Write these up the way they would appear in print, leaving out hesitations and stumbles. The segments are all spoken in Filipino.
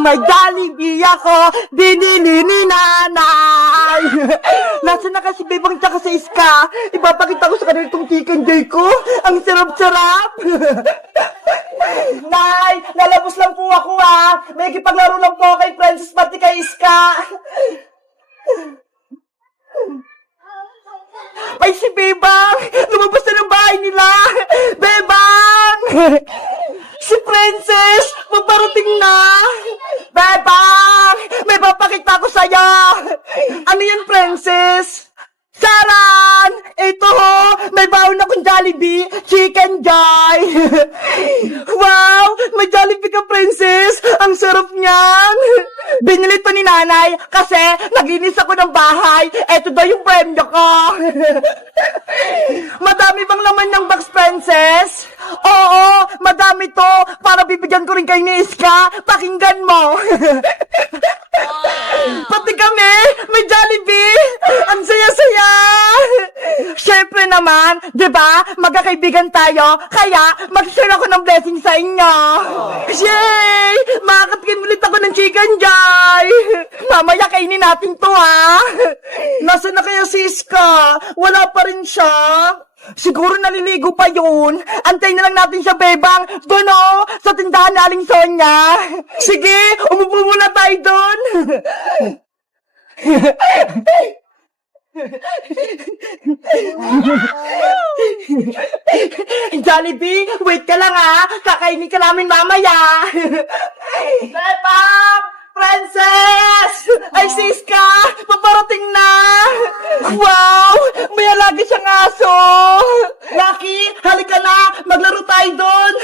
May Jollibee ako, binili ni nanay. Nasaan na kasi Bebang tsaka sa Iska? Ipapakita ko sa kanila itong chicken joy ko. Ang sarap-sarap. Nay, lalabos lang po ako May kipaglaro lang po kay Princess pati kay Iska. Ay, si Bebang! Lumabas na ng bahay nila! Bebang! Si Princess! Magparating na! Bebang! May papakita ko sa'yo! Ano yan, Princess? Saran! Ito ho! May baon akong Jollibee! Chicken Joy! Wow! May Jollibee ka, Princess! Ang sarap niyan! Binili to ni nanay kasi naglinis ako ng bahay. Ito daw yung premyo ko. Madami bang laman ng box, Princess? Oo, madami to. Para bibigyan ko rin kayo ni Iska. Pakinggan mo. Pati kami, may Jollibee. Ang saya-saya. Siyempre naman, di ba? Magkakaibigan tayo. Kaya, mag-share ako ng blessing sa inyo. Yay! Makakatikin ulit ako ng chicken joy. Mamaya kainin natin to, Nasaan na kaya si Iska? Wala pa rin siya. Siguro naliligo pa yun. Antayin na lang natin siya, Bebang. Doon sa tindahan na Aling Sonia. Sige, umupo muna tayo doon. Jollibee, wait ka lang kakainin ka namin mamaya. Bebang! Princess! Ay, Siska! Paparating na! Wow! May alaga siyang aso! Lucky, halika na! Maglaro tayo doon!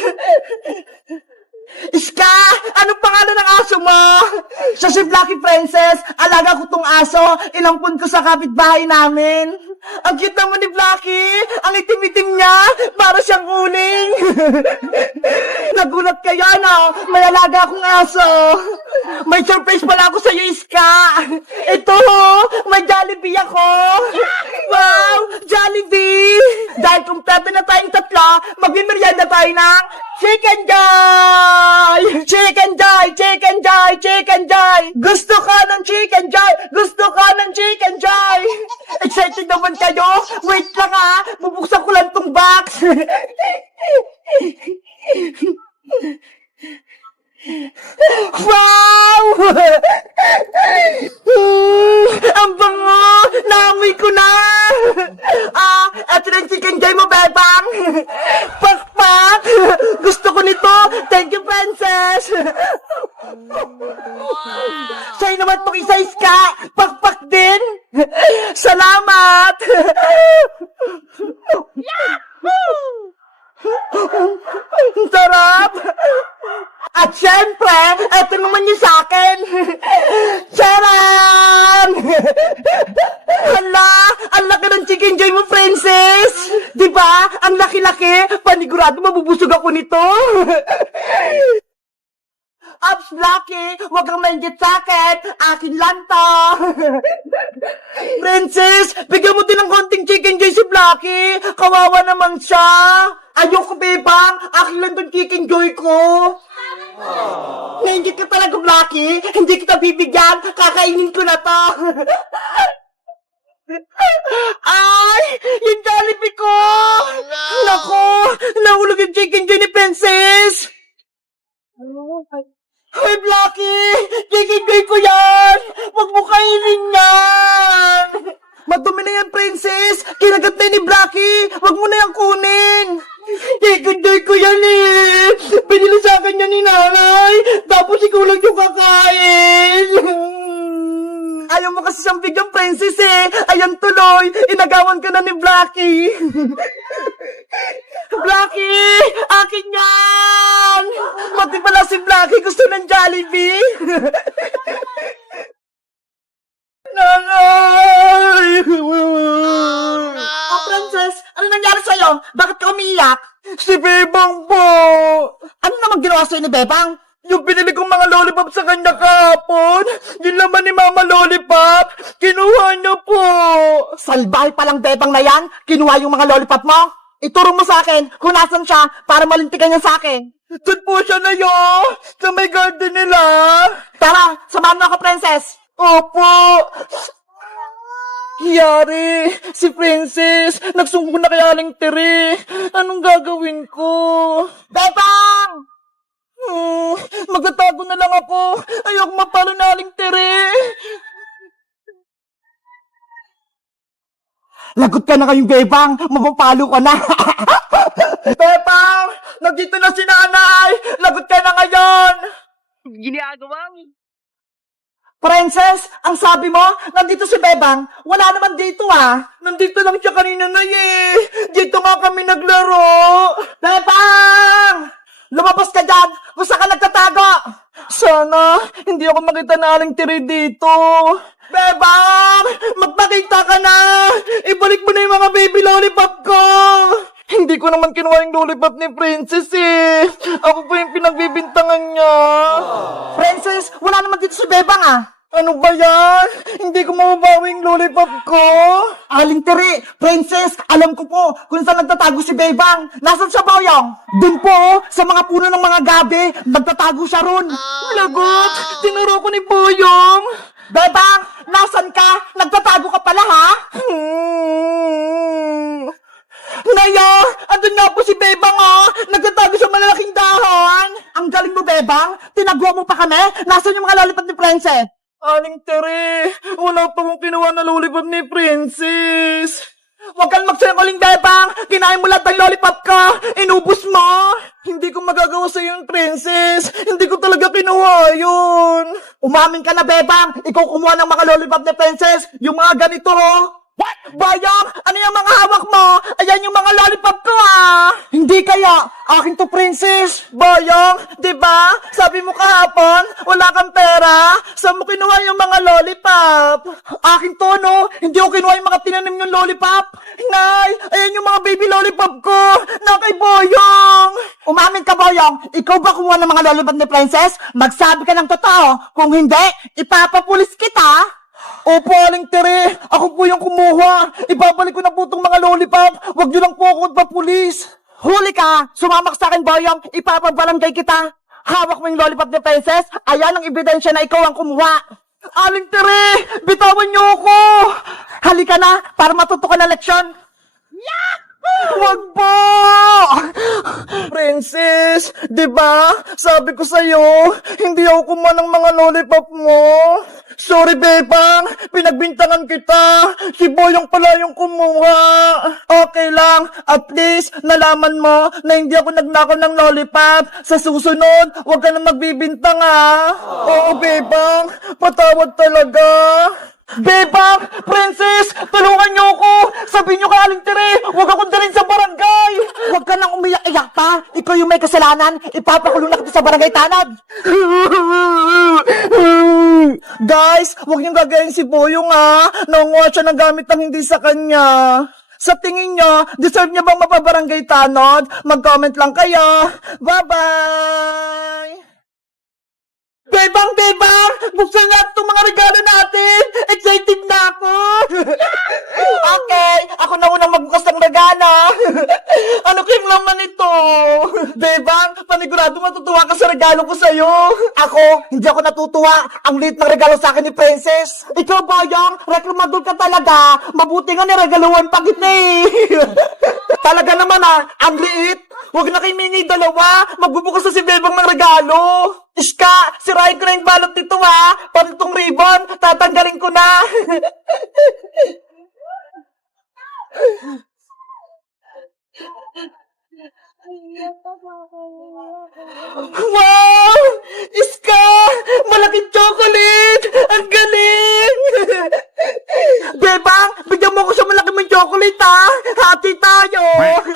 Iska! Anong pangalan ng aso mo? Siya si Blacky, Princess. Alaga ko tong aso. Inampun ko sa kapitbahay namin. Ang cute naman ni Blacky. Ang itim-itim niya. Para siyang uling. Nagulat kayo, May alaga akong aso. May surprise pala ako sa'yo, Iska. Ito, may Jollibee ako. Wow! Jollibee! Dahil kumpleto na tayong tatlo, magmimerienda tayo ng Chicken Joy! Chicken Joy! Chicken Joy! Chicken Joy! Gusto ka ng Chicken Joy! Gusto ka ng Chicken Joy! Excited naman kayo? Wait lang bubuksan ko lang tong box! Wow! Ang bango! Naamoy ko na! Eto na yung chicken joy mo, Bebang! Pakpak! Gusto ko nito! Thank you, Princess! Sa'yo naman pong isa, Iska! Pakpak din! Salamat! Sarap! At syempre, eto naman yung sa'kin! Charan! Hala! Ang laki ng chicken joy mo, Princess! Diba? Ang laki-laki! Panigurado mabubusog ako nito! Ups, Blacky! Huwag kang mainggit sa'kin! Akin lang to! Princess! Bigyan mo din ng konting chicken joy si Blacky! Kawawa naman siya! Ayoko, Bebang! Akin lang tong chicken joy ko! Nainggit ka talaga, Blacky! Hindi kita bibigyan! Kakainin ko na to! Ay! Yung Jollibee ko! Naku! Nahulog yung chicken joy ni Princess! Hoy, Blacky! Chicken joy ko yan! Huwag mo kainin yan! Madumi na yan, Princess! Kinagat na ni Blacky! Huwag mo na yan kunin! Chicken joy ko yan Binili sa akin yan ni nanay! Tapos ikaw lang yung kakain! Ayaw mo kasi siyang bigyan, Princess Ayan tuloy! Inagawan ka na ni Blacky! Blacky! Akin yan! Pati pala si Blacky gusto ng Jollibee! Nanay! Princess, ano nangyari sa'yo? Bakit ka umiiyak? Si Bebang po! Ano naman ginawa sa'yo ni Bebang? Yung binili kong mga lollipop sa kanya kahapon, yung laman ni Mama Lollipop, kinuha niya po. Salbahe palang Bebang na yan, kinuha yung mga lollipop mo. Ituro mo sa akin kung nasan siya para malintikan niya sa akin. Doon po siya na sa may garden nila. Bebang, samahan mo ako, Princess. Opo. Yari, si Princess, nagsumbong na kay Aling Tere. Anong gagawin ko? Bebang! Magtatago na lang ako. Ayoko mapalo na Aling Tere. Lagot ka na kayong Bebang, mapapalo ka na. Bebang, nandito na si nanay. Lagot ka na ngayon. Ginagawa mo. Princess, ang sabi mo, nandito si Bebang. Wala naman dito ah. Nandito lang siya kanina na Dito nga kami naglaro. Bebang! Lumabas ka dyan! Kung saan ka nagtatago? Sana, hindi ako makita na Aling Tere dito. Bebang! Magpakita ka na! Ibalik mo na yung mga baby lollipop ko! Hindi ko naman kinuha yung lollipop ni Princess eh. Ako pa yung pinagbibintangan niya. Princess, wala naman dito si Bebang ah. Ano ba yan? Hindi ko mababawi yung lollipop ko. Aling Tere, Princess, alam ko po kung saan nagtatago si Bebang. Nasaan siya, Boyong? Doon po, sa mga puno ng mga gabi, nagtatago siya ron. Lagot, tinuro ko ni Boyong. Bebang, nasan ka? Nagtatago ka pala, ha? Naya, andun nga po si Bebang, oh. Nagtatago sa malalaking dahon. Ang galing mo, Bebang. Tinago mo pa kami. Nasaan yung mga lollipop ni Princess? Aling Tere, wala pa kong kinuha na lollipop ni Princess. Huwag kang magsinungaling, Bebang. Kinain mo lahat ng lollipop ko. Inubos mo. Hindi ko magagawa sa yung Princess. Hindi ko talaga kinuha yun. Umamin ka na, Bebang. Ikaw kumuha ng mga lollipop ni Princess. Yung mga ganito, oh. What? Bayang, ano yung mga hawak mo? Ayan yung mga lollipop ko, ah. Hindi kaya. Akin to, Princess. Bayang, di ba? Sabi mo kahapon, wala kang pera. Saan mo kinuha yung mga lollipop? Akin to, no? Hindi ko kinuha yung mga tinanim yung lollipop. Nay, ayan yung mga baby lollipop ko. Na kay Boyong. Umamin ka, Boyong. Ikaw ba kumuha ng mga lollipop ni Princess? Magsabi ka ng totoo. Kung hindi, ipapapulis kita. Opo, Aling Tere. Ako po yung kumuha. Ibabalik ko na po itong mga lollipop. Huwag niyo lang po ako magpapulis. Huli ka! Sumamak sa akin, Boyong. Ipapabarangay kita. Hawak mo yung lollipop ni Princess. Ayan ang ebidensya na ikaw ang kumuha. Aling Tere! Bitawan niyo ako! Halika na para matuto ka na leksyon. Wag po! Princess, di ba? Sabi ko sa'yo, hindi ako kumuha ng mga lollipop mo. Sorry, Bebang. Pinagbintangan kita. Si Boyong pala yung kumuha. Okay lang. At least, nalaman mo na hindi ako nagnakaw ng lollipop. Sa susunod, huwag ka na magbibintang, ha? Oo, Bebang. Patawad talaga. Bebang! Princess! Tulungan niyo ako! Sabihin niyo kay Aling Tere, huwag akong dalhin sa barangay! Huwag ka nang umiyak-iyak pa! Ikaw yung may kasalanan! Ipapakulong na kita sa barangay tanod! Guys, huwag niyong gagayin si Boyong, ha! Naunguha siya ng gamit ng hindi sa kanya! Sa tingin niyo, deserve niya bang mapabarangay tanod? Mag-comment lang kayo! Bye-bye! Bebang! Bebang! Buksan natin itong mga regalo natin! Excited na ako! Okay, ako na unang magbukas ng regalo! Ano kayong laman ito? Bebang, panigurado matutuwa ka sa regalo ko sa'yo! Ako, hindi ako natutuwa! Ang liit ng regalo sa akin ni Princess! Ikaw, Boyong, reklamador ka talaga! Mabuti nga niregaluhan pa kita eh! Talaga naman ah, ang liit! Huwag na kayo mingi dalawa! Magbubukas na si Bebang ng regalo! Iska, sirahin ko na yung balot nito ha! Pati itong ribbon, tatanggalin ko na! Wow! Iska! Malaking chocolate! Ang galing! Bebang, bigyan mo ko sa malaki mong chocolate ha! Hati tayo!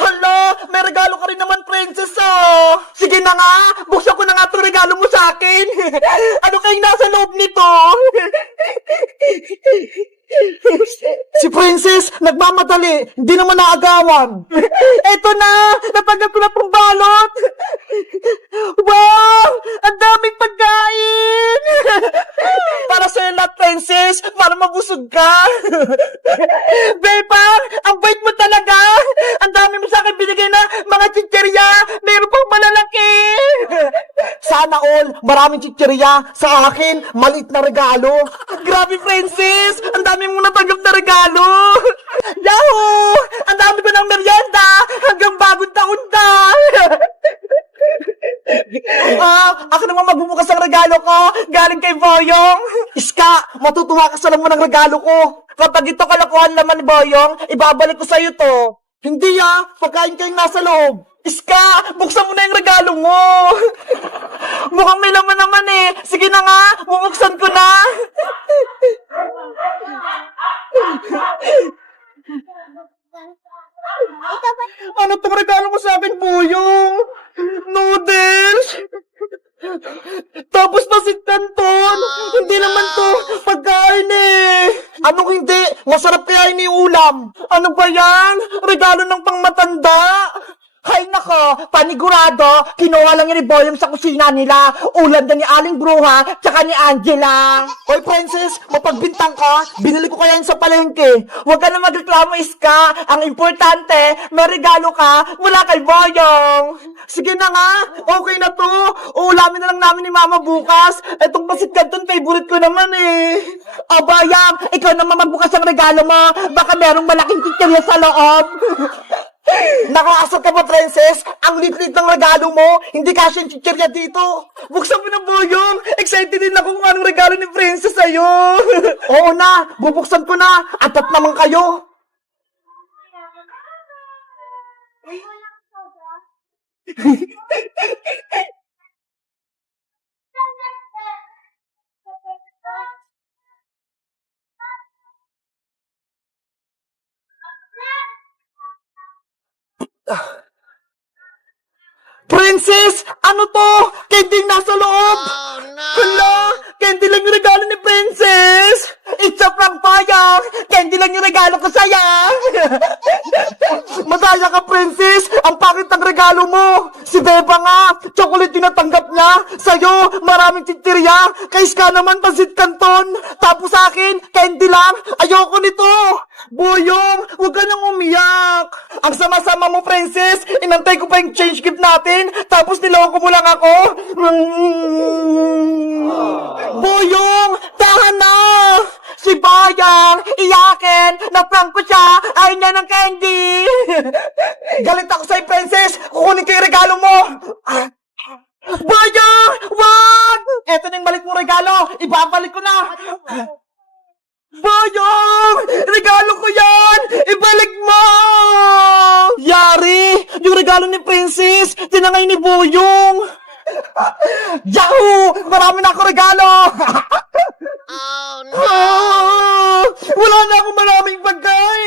Hala, may regalo ka rin naman, Princess oh! Sige na nga, buksan ko na nga itong regalo mo sa akin! Ano kayong nasa loob nito? Si Princess, nagmamadali. Hindi naman naagawan. Eto na! Natanggap ko na pong balot! Wow! Ang daming pagkain! Para sa'yo lahat, princess, para mabusog ka. Bebang, ang bait mo talaga. Ang dami mo sa akin binigay na mga chichirya. Meron pang malalaki. Sana all, maraming chichirya. Sa akin, maliit na regalo. Grabe, princess. Ang dami mo natanggap na regalo. Yahoo! Ang dami ko ng merienda hanggang bagong taon na. Ako naman magbubukas ang regalo ko galing kay Boyong. Iska, matutuwa ka sa laman ng regalo ko. Kapag ito kalokohan naman ni Boyong, ibabalik ko sa'yo to. Hindi pagkain kayong nasa loob. Iska, buksan mo na yung regalo mo. Mukhang may laman naman eh. Sige na nga, bubuksan ko na. Ano tong regalo mo sa akin, Boyong? Noodles? Tapos pasit canton? Hindi naman to pagkain eh. Anong hindi? Masarap kaya ini ulam. Ano ba yan? Regalo ng pangmatanda? Hay nako, panigurado, kinuha lang ni Boyong sa kusina nila. Ulam na ni Aling Bruha, tsaka ni Angela. Hoy, princess, mapagbintang ka. Binili ko kaya yun sa palengke. Huwag ka na magreklamo, Iska. Ang importante, may regalo ka mula kay Boyong. Sige na nga, okay na to. Ulamin na lang namin ni Mama bukas. Etong pasit canton, favorite ko naman eh. Abayang, ikaw naman magbukas ang regalo mo. Baka merong malaking chichirya sa loob. Nakaasar ka ba, princess? Ang lit-lit ng regalo mo. Hindi kasi yung chichirya dito. Buksan mo na, Boyong. Excited din ako kung anong regalo ni princess sa'yo. Oo na, bubuksan ko na. Atat naman kayo. Princess! Ano to? Candy nasa loob! Hala! Candy lang yung regalo ni Princess! It's a prank, Boyong! Candy lang yung regalo ko sa'yo! Madaya ka, Princess! Ang pangit ng regalo mo! Si Beba nga! Chocolate yung natanggap niya! Sa'yo, maraming chichirya! Kay Ska naman, pasit canton! Tapos sa akin, candy lang! Ayoko nito! Boyong, huwag ka nang umiyak! Ang sama-sama mo, Princess! Inantay ko pa yung change gift natin! Tapos niloko mo lang ako! Boyong! Tahan na! Si Boyong! Iyakin! Na-prank ko siya! Ayaw niya ng candy! Galit ako sa'yo, Princess! Kukunin ko yung regalo mo! Boyong! Wag! Eto na yung balik mo regalo! Ibabalik ko na! Boyong! Regalo ko yan! Ibalik mo! Yari! Yung regalo ni Princess, tinangay ni Boyong! Yahoo! Marami na ako regalo! Oh no! Wala na akong maraming pagkain!